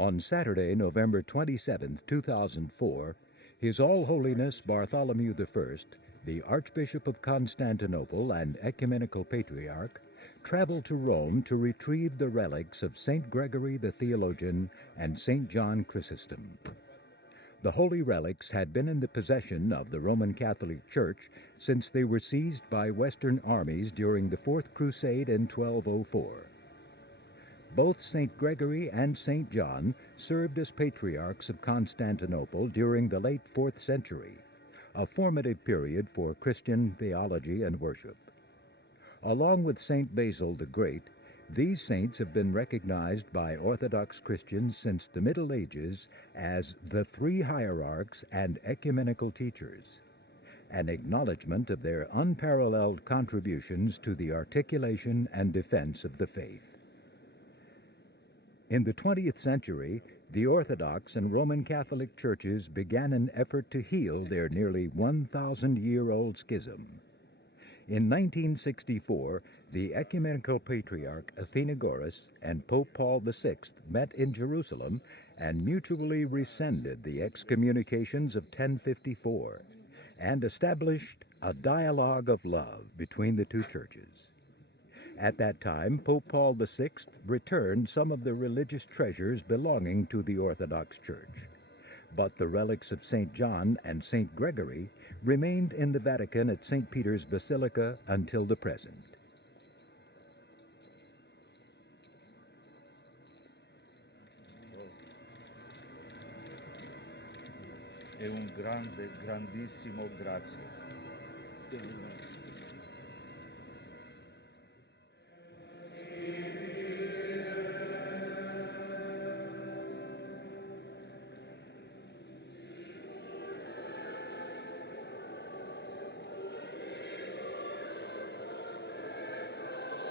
On Saturday, November 27, 2004, His All Holiness Bartholomew I, the Archbishop of Constantinople and Ecumenical Patriarch, traveled to Rome to retrieve the relics of St. Gregory the Theologian and St. John Chrysostom. The holy relics had been in the possession of the Roman Catholic Church since they were seized by Western armies during the Fourth Crusade in 1204. Both St. Gregory and St. John served as patriarchs of Constantinople during the late 4th century, a formative period for Christian theology and worship. Along with St. Basil the Great, these saints have been recognized by Orthodox Christians since the Middle Ages as the three hierarchs and ecumenical teachers, an acknowledgement of their unparalleled contributions to the articulation and defense of the faith. In the 20th century, the Orthodox and Roman Catholic churches began an effort to heal their nearly 1,000-year-old schism. In 1964, the Ecumenical Patriarch Athenagoras and Pope Paul VI met in Jerusalem and mutually rescinded the excommunications of 1054 and established a dialogue of love between the two churches. At that time, Pope Paul VI returned some of the religious treasures belonging to the Orthodox Church, but the relics of St. John and St. Gregory remained in the Vatican at St. Peter's Basilica until the present. È un grandissimo grazie.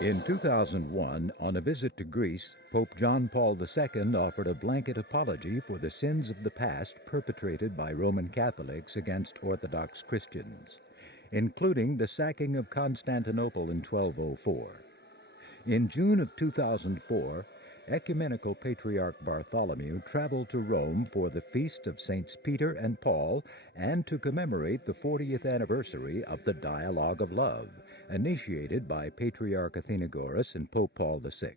In 2001, on a visit to Greece, Pope John Paul II offered a blanket apology for the sins of the past perpetrated by Roman Catholics against Orthodox Christians, including the sacking of Constantinople in 1204. In June of 2004, Ecumenical Patriarch Bartholomew traveled to Rome for the feast of Saints Peter and Paul and to commemorate the 40th anniversary of the Dialogue of Love, initiated by Patriarch Athenagoras and Pope Paul VI.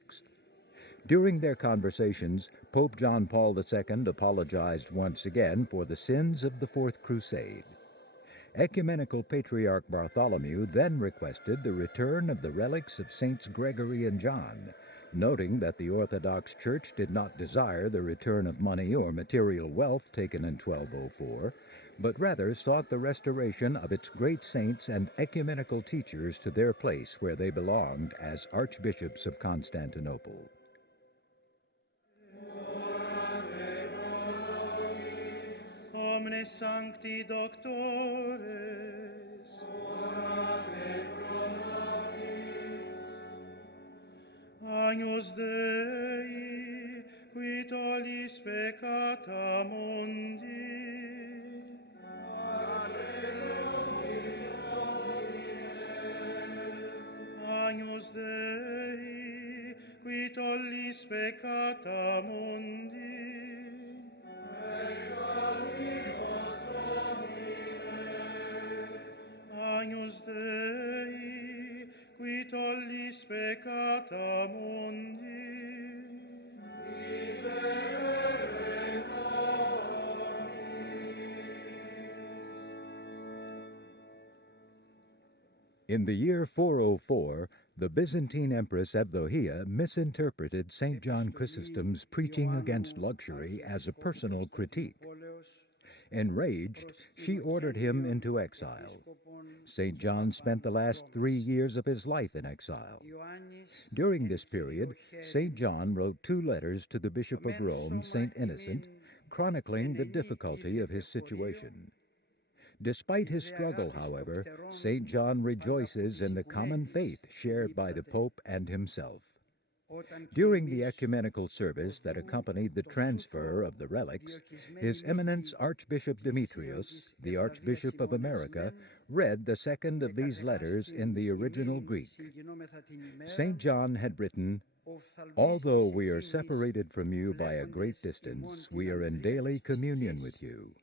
During their conversations, Pope John Paul II apologized once again for the sins of the Fourth Crusade. Ecumenical Patriarch Bartholomew then requested the return of the relics of Saints Gregory and John, noting that the Orthodox Church did not desire the return of money or material wealth taken in 1204, but rather sought the restoration of its great saints and ecumenical teachers to their place where they belonged as archbishops of Constantinople. Omne sancti doctores, Agnus Dei, qui tollis peccata mundi, Agnus Dei, qui tollis peccata mundi, Agnus Dei, qui tollis peccata mundi, In the year 404, the Byzantine Empress Evdokia misinterpreted St. John Chrysostom's preaching against luxury as a personal critique. Enraged, she ordered him into exile. St. John spent the last 3 years of his life in exile. During this period, St. John wrote 2 letters to the Bishop of Rome, St. Innocent, chronicling the difficulty of his situation. Despite his struggle, however, St. John rejoices in the common faith shared by the Pope and himself. During the ecumenical service that accompanied the transfer of the relics, His Eminence Archbishop Demetrius, the Archbishop of America, read the second of these letters in the original Greek. St. John had written, Although we are separated from you by a great distance, we are in daily communion with you,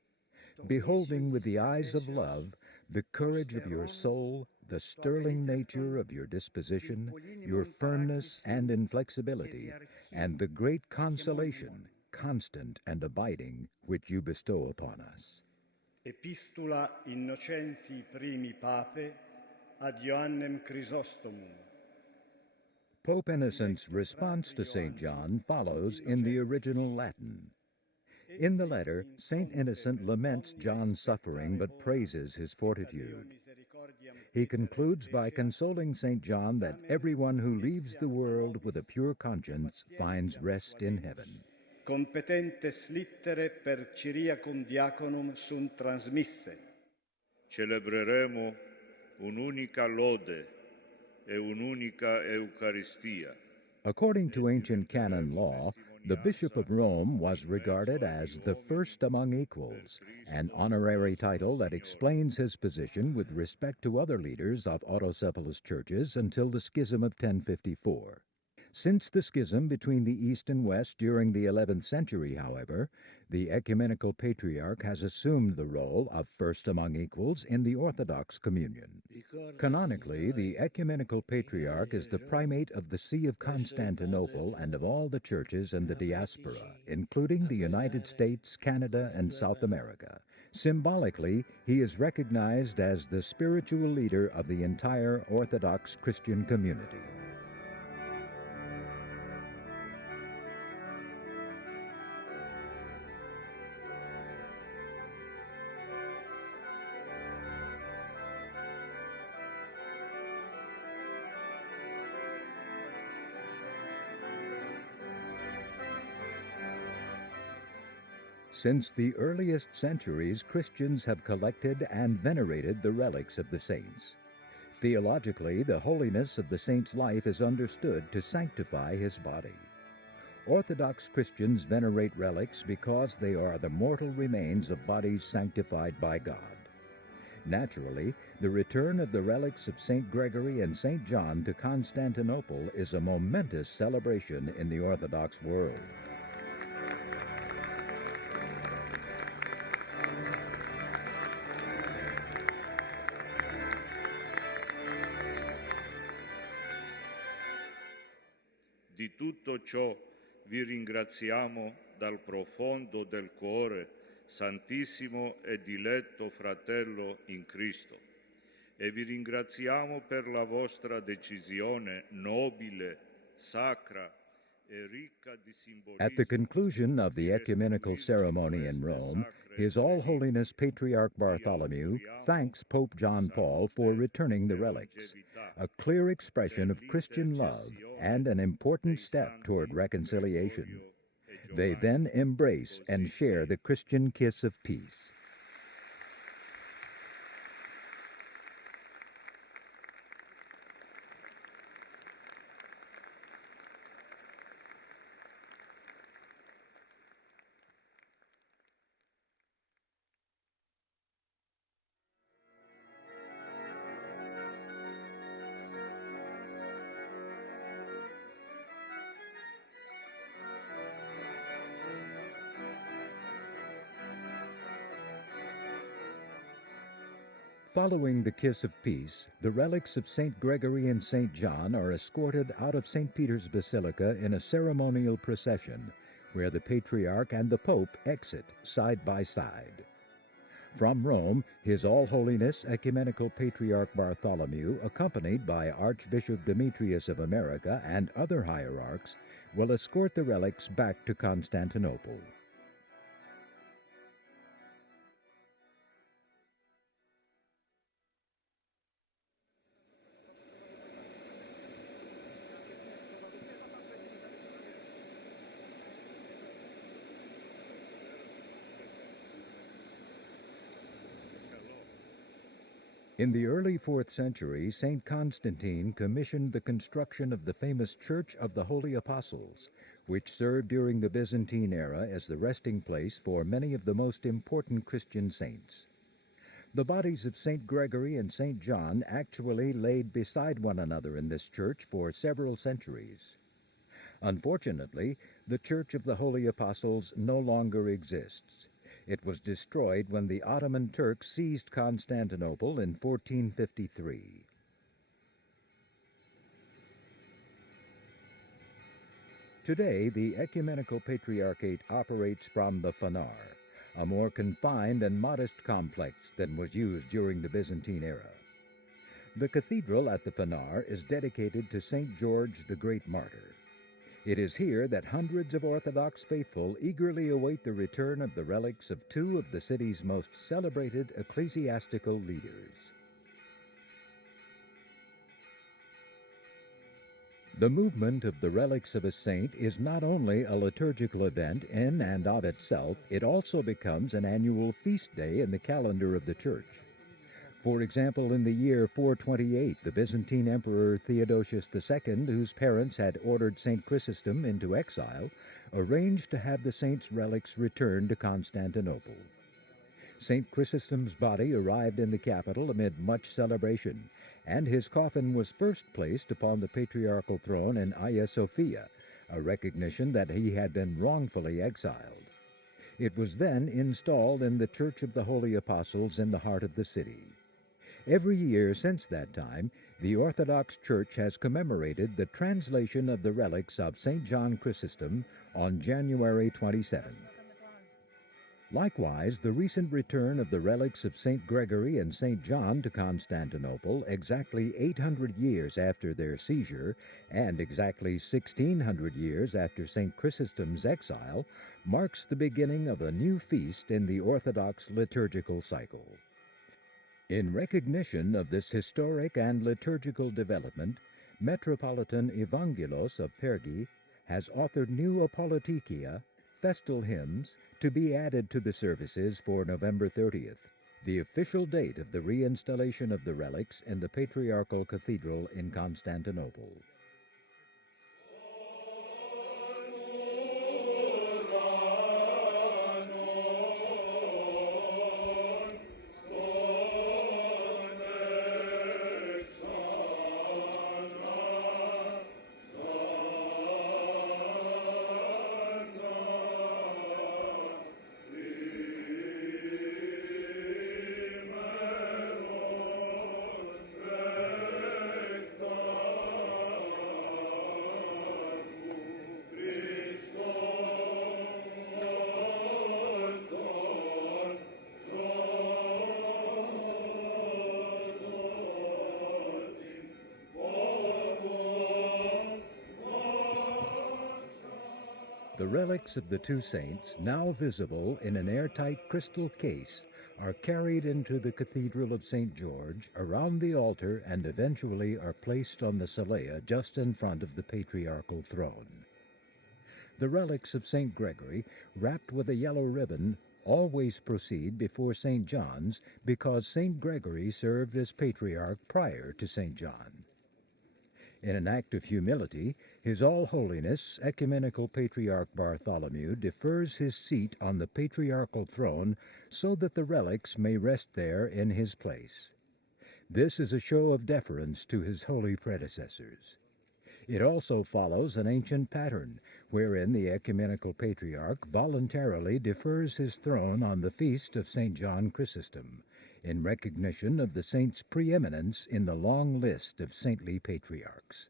beholding with the eyes of love the courage of your soul, the sterling nature of your disposition, your firmness and inflexibility, and the great consolation, constant and abiding, which you bestow upon us. Epistula Innocentii primi Pape ad Ioannem Chrysostomum. Pope Innocent's response to St. John follows in the original Latin. In the letter, St. Innocent laments John's suffering but praises his fortitude. He concludes by consoling St. John that everyone who leaves the world with a pure conscience finds rest in heaven. Competentes littere per Cyriacum diaconum sunt transmisse. Celebreremo un'unica lode e un'unica Eucaristia. According to ancient canon law, the Bishop of Rome was regarded as the first among equals, an honorary title that explains his position with respect to other leaders of autocephalous churches until the Schism of 1054. Since the schism between the East and West during the 11th century, however, the Ecumenical Patriarch has assumed the role of first among equals in the Orthodox communion. Canonically, the Ecumenical Patriarch is the primate of the See of Constantinople and of all the churches in the diaspora, including the United States, Canada, and South America. Symbolically, he is recognized as the spiritual leader of the entire Orthodox Christian community. Since the earliest centuries, Christians have collected and venerated the relics of the saints. Theologically, the holiness of the saint's life is understood to sanctify his body. Orthodox Christians venerate relics because they are the mortal remains of bodies sanctified by God. Naturally, the return of the relics of St. Gregory and St. John to Constantinople is a momentous celebration in the Orthodox world. Di tutto ciò vi ringraziamo dal profondo del cuore, Santissimo e diletto fratello in Cristo, e vi ringraziamo per la vostra decisione nobile, sacra e ricca di simbolismo. At the conclusion of the ecumenical ceremony in Rome, His All Holiness Patriarch Bartholomew thanks Pope John Paul for returning the relics, a clear expression of Christian love and an important step toward reconciliation. They then embrace and share the Christian kiss of peace. Following the kiss of peace, the relics of St. Gregory and St. John are escorted out of St. Peter's Basilica in a ceremonial procession, where the Patriarch and the Pope exit side by side. From Rome, His All Holiness Ecumenical Patriarch Bartholomew, accompanied by Archbishop Demetrius of America and other hierarchs, will escort the relics back to Constantinople. In the early 4th century, St. Constantine commissioned the construction of the famous Church of the Holy Apostles, which served during the Byzantine era as the resting place for many of the most important Christian saints. The bodies of St. Gregory and St. John actually laid beside one another in this church for several centuries. Unfortunately, the Church of the Holy Apostles no longer exists. It was destroyed when the Ottoman Turks seized Constantinople in 1453. Today, the Ecumenical Patriarchate operates from the Phanar, a more confined and modest complex than was used during the Byzantine era. The cathedral at the Phanar is dedicated to St. George the Great Martyr. It is here that hundreds of Orthodox faithful eagerly await the return of the relics of two of the city's most celebrated ecclesiastical leaders. The movement of the relics of a saint is not only a liturgical event in and of itself, it also becomes an annual feast day in the calendar of the Church. For example, in the year 428, the Byzantine Emperor Theodosius II, whose parents had ordered St. Chrysostom into exile, arranged to have the saint's relics returned to Constantinople. St. Chrysostom's body arrived in the capital amid much celebration, and his coffin was first placed upon the patriarchal throne in Hagia Sophia, a recognition that he had been wrongfully exiled. It was then installed in the Church of the Holy Apostles in the heart of the city. Every year since that time, the Orthodox Church has commemorated the translation of the relics of St. John Chrysostom on January 27th. Likewise, the recent return of the relics of St. Gregory and St. John to Constantinople, exactly 800 years after their seizure, and exactly 1600 years after St. Chrysostom's exile, marks the beginning of a new feast in the Orthodox liturgical cycle. In recognition of this historic and liturgical development, Metropolitan Evangelos of Pergi has authored new apologetia, festal hymns, to be added to the services for November 30th, the official date of the reinstallation of the relics in the Patriarchal Cathedral in Constantinople. The relics of the two saints, now visible in an airtight crystal case, are carried into the Cathedral of St. George, around the altar, and eventually are placed on the solea just in front of the patriarchal throne. The relics of St. Gregory, wrapped with a yellow ribbon, always proceed before St. John's because St. Gregory served as patriarch prior to St. John. In an act of humility, His All-Holiness Ecumenical Patriarch Bartholomew defers his seat on the patriarchal throne so that the relics may rest there in his place. This is a show of deference to his holy predecessors. It also follows an ancient pattern, wherein the Ecumenical Patriarch voluntarily defers his throne on the feast of St. John Chrysostom, in recognition of the saint's preeminence in the long list of saintly patriarchs.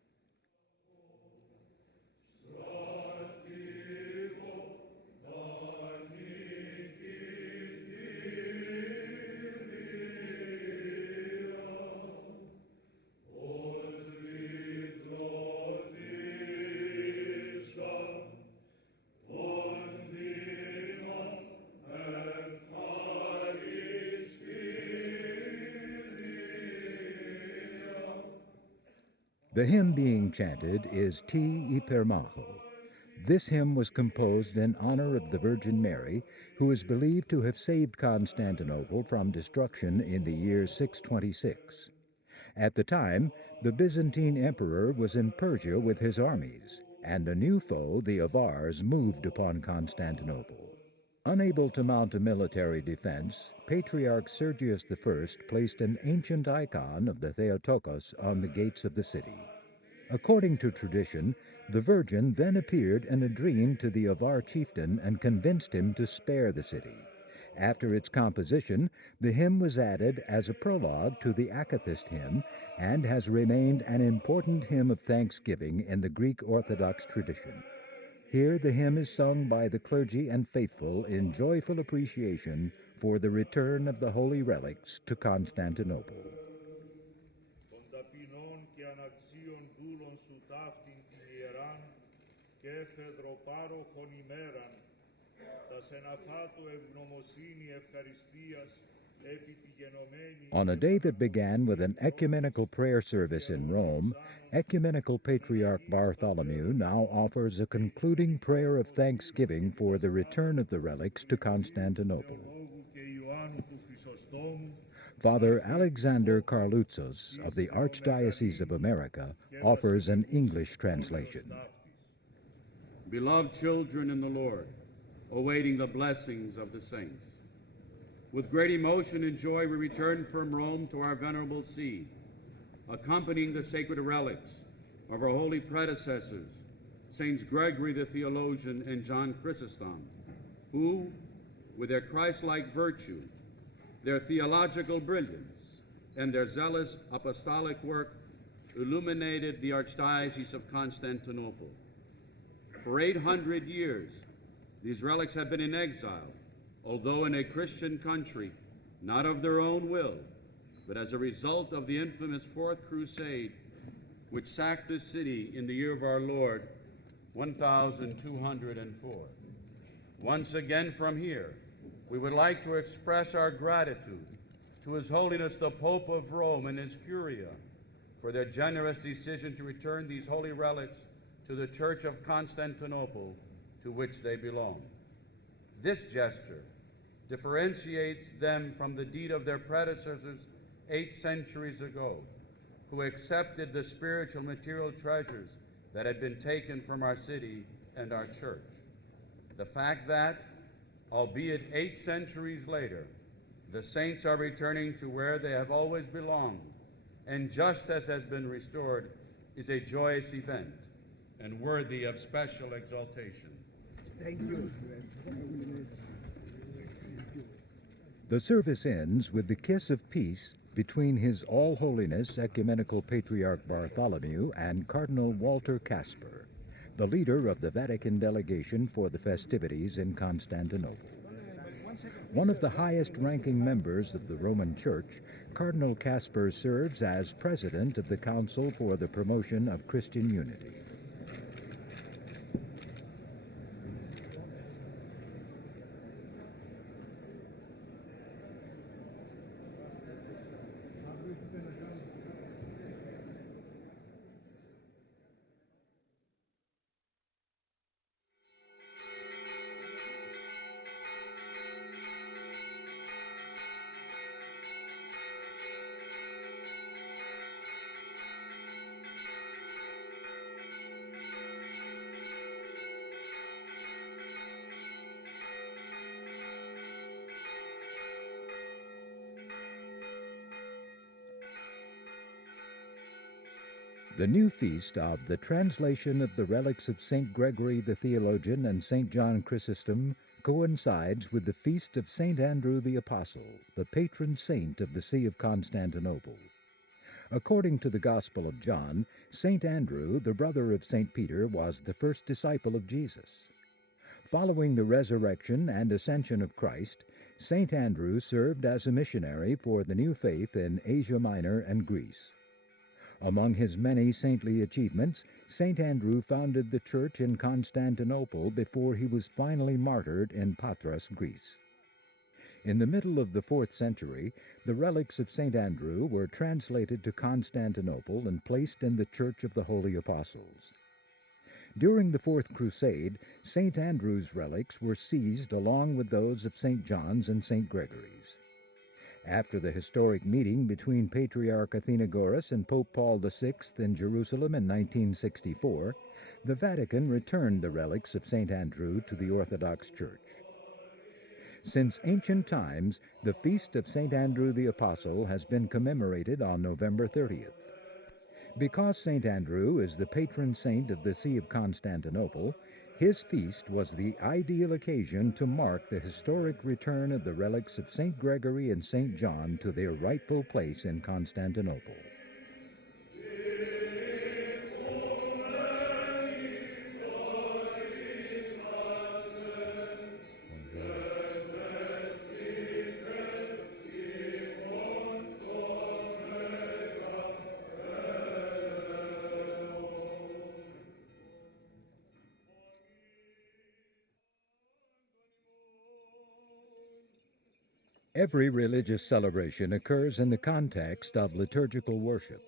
The hymn being chanted is Ti Hypermacho. This hymn was composed in honor of the Virgin Mary, who is believed to have saved Constantinople from destruction in the year 626. At the time, the Byzantine emperor was in Persia with his armies, and a new foe, the Avars, moved upon Constantinople. Unable to mount a military defense, Patriarch Sergius I placed an ancient icon of the Theotokos on the gates of the city. According to tradition, The Virgin then appeared in a dream to the Avar chieftain and convinced him to spare the city. After its composition, the hymn was added as a prologue to the Akathist hymn and has remained an important hymn of thanksgiving in the Greek Orthodox tradition. Here the hymn is sung by the clergy and faithful in joyful appreciation for the return of the holy relics to Constantinople. On a day that began with an ecumenical prayer service in Rome, Ecumenical Patriarch Bartholomew now offers a concluding prayer of thanksgiving for the return of the relics to Constantinople. Father Alexander Karloutsos of the Archdiocese of America offers an English translation. Beloved children in the Lord, awaiting the blessings of the saints, with great emotion and joy we return from Rome to our venerable see, accompanying the sacred relics of our holy predecessors, Saints Gregory the Theologian and John Chrysostom, who, with their Christ-like virtue, their theological brilliance, and their zealous apostolic work, illuminated the Archdiocese of Constantinople. For 800 years, these relics have been in exile, although in a Christian country, not of their own will, but as a result of the infamous Fourth Crusade, which sacked this city in the year of our Lord, 1204. Once again from here, we would like to express our gratitude to His Holiness the Pope of Rome and his Curia for their generous decision to return these holy relics to the Church of Constantinople, to which they belong. This gesture differentiates them from the deed of their predecessors 8 centuries ago, who accepted the spiritual material treasures that had been taken from our city and our church. The fact that, albeit 8 centuries later, the saints are returning to where they have always belonged, and justice has been restored, is a joyous event and worthy of special exaltation. Thank you. The service ends with the kiss of peace between His All Holiness Ecumenical Patriarch Bartholomew and Cardinal Walter Casper, the leader of the Vatican delegation for the festivities in Constantinople. One of the highest-ranking members of the Roman Church, Cardinal Casper serves as president of the Council for the Promotion of Christian Unity. The new feast of the translation of the relics of St. Gregory the Theologian and St. John Chrysostom coincides with the feast of St. Andrew the Apostle, the patron saint of the See of Constantinople. According to the Gospel of John, St. Andrew, the brother of St. Peter, was the first disciple of Jesus. Following the resurrection and ascension of Christ, St. Andrew served as a missionary for the new faith in Asia Minor and Greece. Among his many saintly achievements, St. Andrew founded the church in Constantinople before he was finally martyred in Patras, Greece. In the middle of the 4th century, the relics of St. Andrew were translated to Constantinople and placed in the Church of the Holy Apostles. During the Fourth Crusade, St. Andrew's relics were seized along with those of St. John's and St. Gregory's. After the historic meeting between Patriarch Athenagoras and Pope Paul VI in Jerusalem in 1964, the Vatican returned the relics of St. Andrew to the Orthodox Church. Since ancient times, the feast of St. Andrew the Apostle has been commemorated on November 30th. Because St. Andrew is the patron saint of the See of Constantinople, his feast was the ideal occasion to mark the historic return of the relics of St. Gregory and St. John to their rightful place in Constantinople. Every religious celebration occurs in the context of liturgical worship.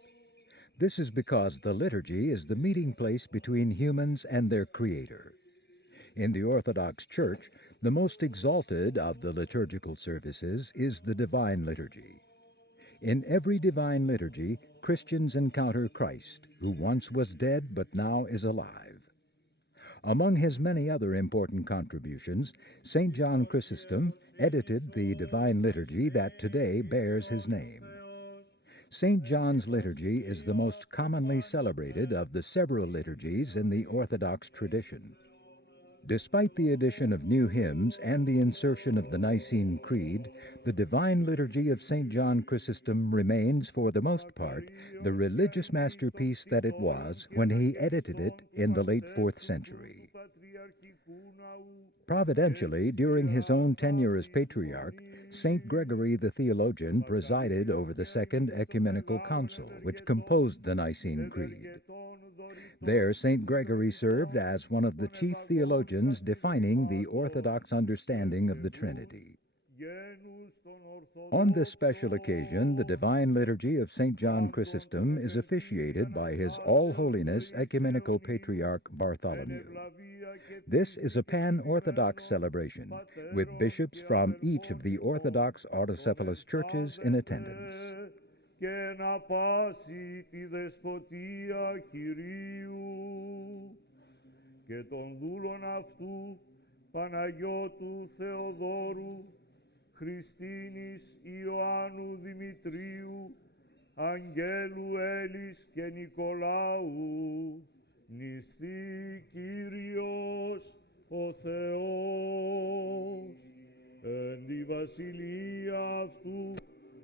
This is because the liturgy is the meeting place between humans and their Creator. In the Orthodox Church, the most exalted of the liturgical services is the Divine Liturgy. In every Divine Liturgy, Christians encounter Christ, who once was dead but now is alive. Among his many other important contributions, St. John Chrysostom edited the Divine Liturgy that today bears his name. St. John's Liturgy is the most commonly celebrated of the several liturgies in the Orthodox tradition. Despite the addition of new hymns and the insertion of the Nicene Creed, the Divine Liturgy of St. John Chrysostom remains, for the most part, the religious masterpiece that it was when he edited it in the late 4th century. Providentially, during his own tenure as Patriarch, St. Gregory the Theologian presided over the Second Ecumenical Council, which composed the Nicene Creed. There, St. Gregory served as one of the chief theologians defining the Orthodox understanding of the Trinity. On this special occasion, the Divine Liturgy of St. John Chrysostom is officiated by His All-Holiness Ecumenical Patriarch Bartholomew. This is a pan-Orthodox celebration, with bishops from each of the Orthodox autocephalous churches in attendance. Και να πάσει τη δεσποτεία Κυρίου και των δούλων αυτού Παναγιώτου Θεοδόρου, Χριστίνης Ιωάννου Δημητρίου, Αγγέλου Έλλης και Νικολάου, νηστεί Κύριος ο Θεός, εν τη βασιλεία αυτού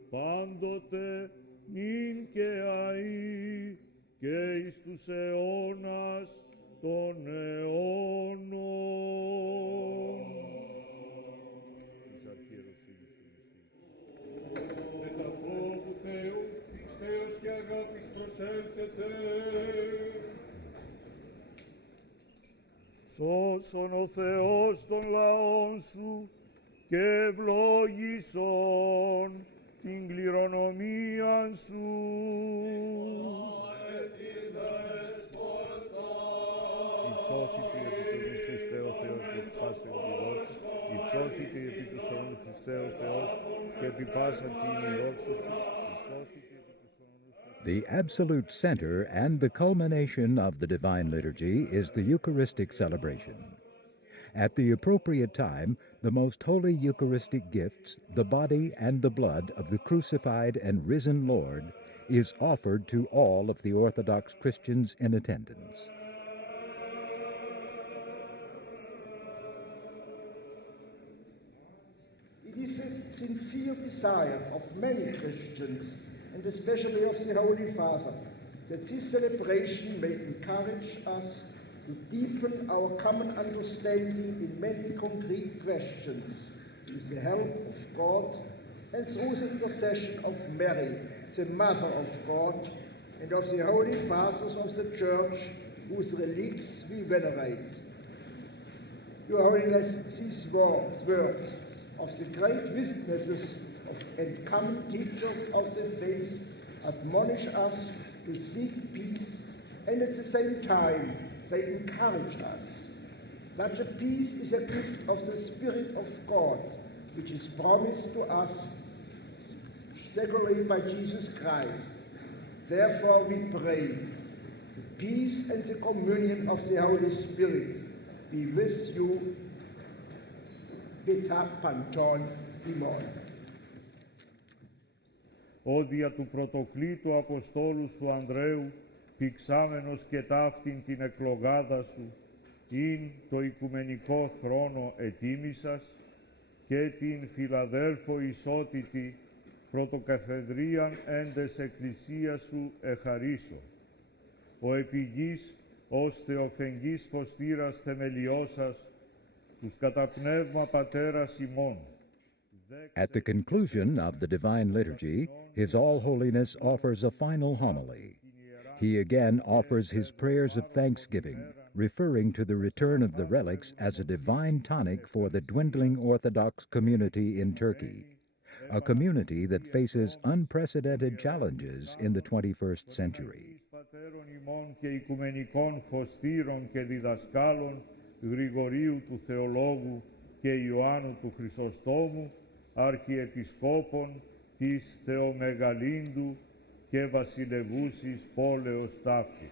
πάντοτε νυν και αεί και εις τους αιώνας των αιώνων. Εις αρχιεροσύνης του μυστήρου. Με τα φόβου Θεού, πιστέως και αγάπης προσέλθετε. Σώσον ο Θεός των λαών σου και ευλόγησον την κληρονομίαν σου. Υψώθητη επί του Χριστέ ο Θεός και επί πάσαν τη δόξη. Υψώθητη επί του αιώνου Χριστέ ο Θεός και επί πάσαν την δόξη σου. Υψώθητη επί τους αιώνους. The absolute center and the culmination of the Divine Liturgy is the Eucharistic celebration. At the appropriate time, the most holy Eucharistic gifts, the body and the blood of the crucified and risen Lord, is offered to all of the Orthodox Christians in attendance. It is a sincere desire of many Christians, and especially of the Holy Father, that this celebration may encourage us to deepen our common understanding in many concrete questions, with the help of God and through the intercession of Mary, the Mother of God, and of the Holy Fathers of the Church, whose relics we venerate. Your Holiness, these words of the great witnesses and common teachers of the faith admonish us to seek peace, and at the same time they encourage us. Such a peace is a gift of the Spirit of God, which is promised to us securely by Jesus Christ. Therefore we pray, the peace and the communion of the Holy Spirit be with you, Beta Panton Imon. Ο δια του πρωτοκλήτου Αποστόλου σου Ανδρέου φυξάμενος και ταύτην την εκλογάδα σου, ειν το οικουμενικό θρόνο ετίμησας και την φιλαδέλφο ισότητη πρωτοκαθεδρίαν έντες εκκλησία σου εχαρίσω. Ο επιγής ως θεοφεγγής φωστήρας θεμελιώσας, τους κατά πνεύμα πατέρας ημών. At the conclusion of the Divine Liturgy, His All Holiness offers a final homily. He again offers his prayers of thanksgiving, referring to the return of the relics as a divine tonic for the dwindling Orthodox community in Turkey, a community that faces unprecedented challenges in the 21st century. Πατέρων ημών και οικουμενικών φωστήρων και διδασκάλων Γρηγορίου του Θεολόγου και Ιωάννου του Χρυσοστόμου, αρχιεπισκόπων της Θεομεγαλύνδου και βασιλευούσης πόλεως ταύτης.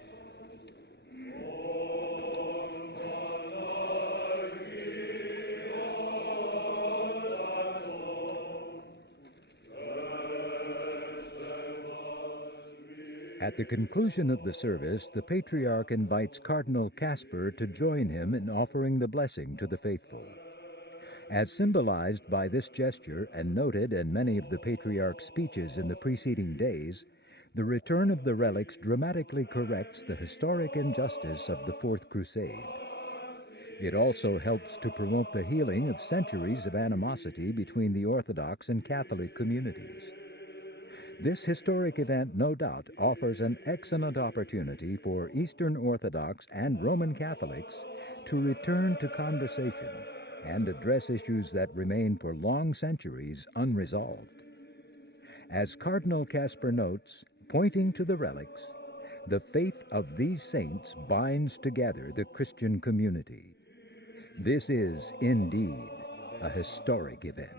At the conclusion of the service, the Patriarch invites Cardinal Casper to join him in offering the blessing to the faithful. As symbolized by this gesture and noted in many of the Patriarch's speeches in the preceding days, the return of the relics dramatically corrects the historic injustice of the Fourth Crusade. It also helps to promote the healing of centuries of animosity between the Orthodox and Catholic communities. This historic event, no doubt, offers an excellent opportunity for Eastern Orthodox and Roman Catholics to return to conversation and address issues that remain for long centuries unresolved. As Cardinal Casper notes, pointing to the relics, the faith of these saints binds together the Christian community. This is, indeed, a historic event.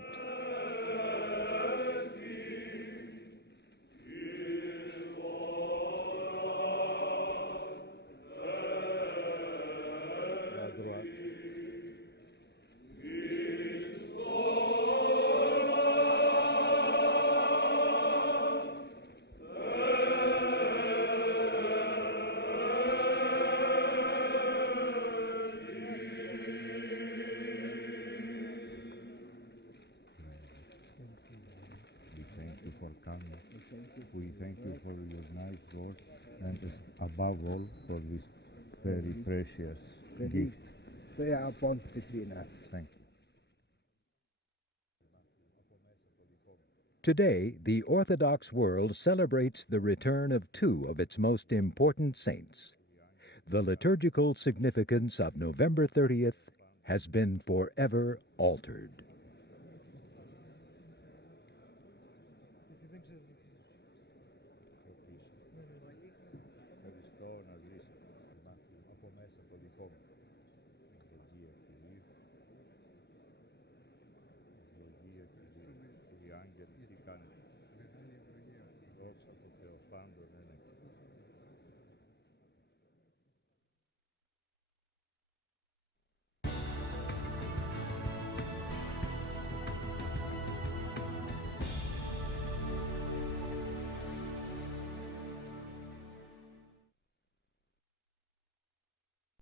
We thank you for your nice words and above all for this very precious gift. Say our bond between us. Thank you. Today, the Orthodox world celebrates the return of two of its most important saints. The liturgical significance of November 30th has been forever altered. Δόξα του Θεοφάντων εν εκ